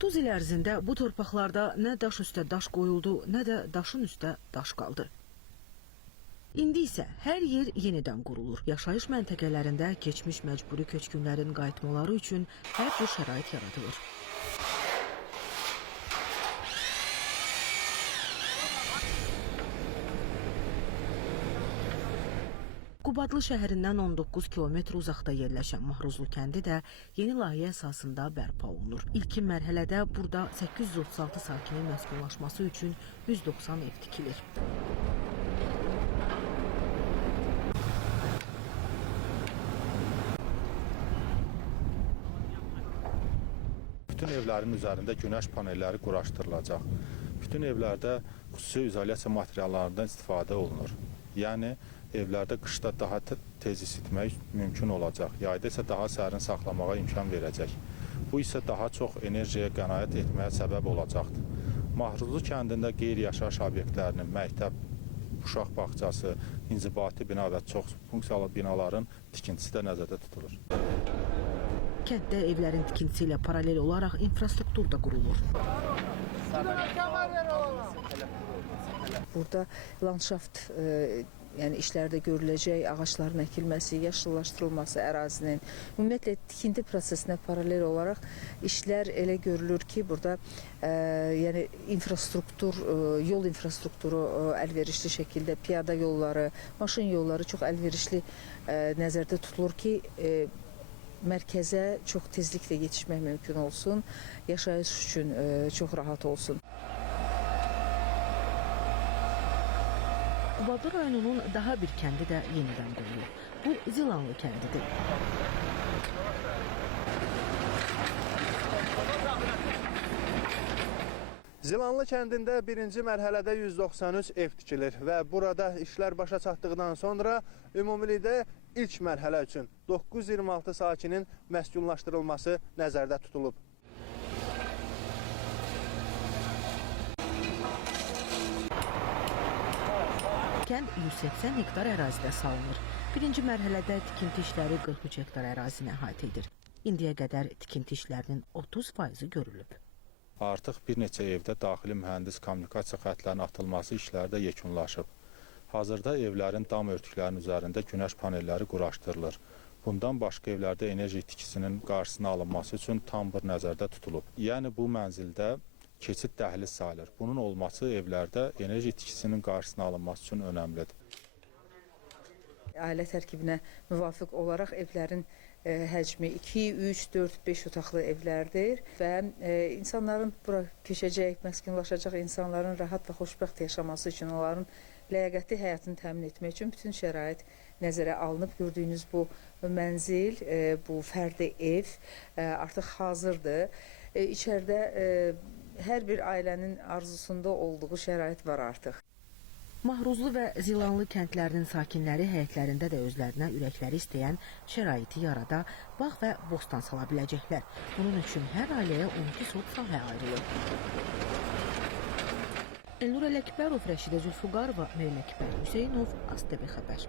30 il ərzində bu torpaqlarda nə daş üstə daş qoyuldu, nə də daşın üstə daş qaldı. İndi isə hər yer yenidən qurulur. Yaşayış məntəqələrində keçmiş məcburi köçkünlərin qayıtmaları üçün hər bir şərait yaradılır. Qubadlı şəhərindən 19 kilometr uzaqda yerləşən Mahruzlu kəndi də yeni layihə əsasında bərpa olunur. İlkin mərhələdə burada 836 sakinin məskunlaşması üçün 190 ev tikilir. Bütün evlərin üzərində günəş panelləri quraşdırılacaq. Bütün evlərdə xüsusi izolyasiya materiallarından istifadə olunur. Yəni, evlərdə qışda daha tez isitmək mümkün olacaq, yayda isə daha sərin saxlamağa imkan verəcək. Bu isə daha çox enerjiyə qənaət etməyə səbəb olacaqdır. Mahruzlu kəndində qeyri-yaşayış obyektlərinin, məktəb, uşaq bağçası, inzibati bina və çox funksiyalı binaların tikintisi də nəzərdə tutulur. Kənddə evlərin tikintisi ilə paralel olaraq infrastruktur da qurulur. Burada landşaft yəni işlərdə görüləcək, ağacların əkilməsi, yaşıllaşdırılması ərazinin, ümumiyyətlə tikinti prosesinə paralel olaraq işlər elə görülür ki, burada yəni infrastruktur, yol infrastrukturu əlverişli şəkildə, piyada yolları, maşın yolları çox əlverişli nəzərdə tutulur ki, mərkəzə çox tezliklə yetişmək mümkün olsun, yaşayış üçün çox rahat olsun. Qubadlı rayonunun daha bir kəndi də yenidən qurulur. Bu Zilanlı kəndidir. Zilanlı kəndində birinci mərhələdə 193 ev tikilir və burada işlər başa çatdıqdan sonra ümumilikdə ilk mərhələ üçün 926 sakinin məskunlaşdırılması nəzərdə tutulub. Kənd 180 hektar ərazidə salınır. Birinci mərhələdə tikinti işləri 43 hektar ərazini əhatə edir. İndiyə qədər tikinti işlərinin 30% görülüb. Artıq bir neçə evdə daxili mühəndis kommunikasiya xətlərinin atılması işləri də yekunlaşıb. Hazırda evlərin dam örtüklərinin üzərində günəş panelləri quraşdırılır. Bundan başqa evlərdə enerji itkisinin qarşısına alınması üçün tam bir nəzərdə tutulub. Yəni bu mənzildə keçid dəhliz sayılır. Bunun olması evlərdə enerji itkisinin qarşısına alınması üçün önəmlidir. Ailə tərkibinə müvafiq olaraq evlərin həcmi 2, 3, 4, 5 otaqlı evlərdir və insanların bura köçəcək, məskunlaşacaq insanların rahat və xoşbəxt yaşaması üçün, onların ləyaqətli həyatını təmin etmək üçün bütün şərait nəzərə alınıb. Gördüyünüz bu mənzil, bu fərdi ev artıq hazırdır. İçəridə hər bir ailənin arzusunda olduğu şərait var artıq. Mahruzlu və Zilanlı kəndlərinin sakinləri həyətlərində də özlərinə ürəkləri istəyən şəraiti yarada, bağ və bostan sala biləcəklər. Bunun üçün hər ailəyə 12 sot sahə ayrılır. Elnur Ələkbərov, Rəşidə Zülfüqarova, Mehmet Hüseynov, ASTV Xəbər.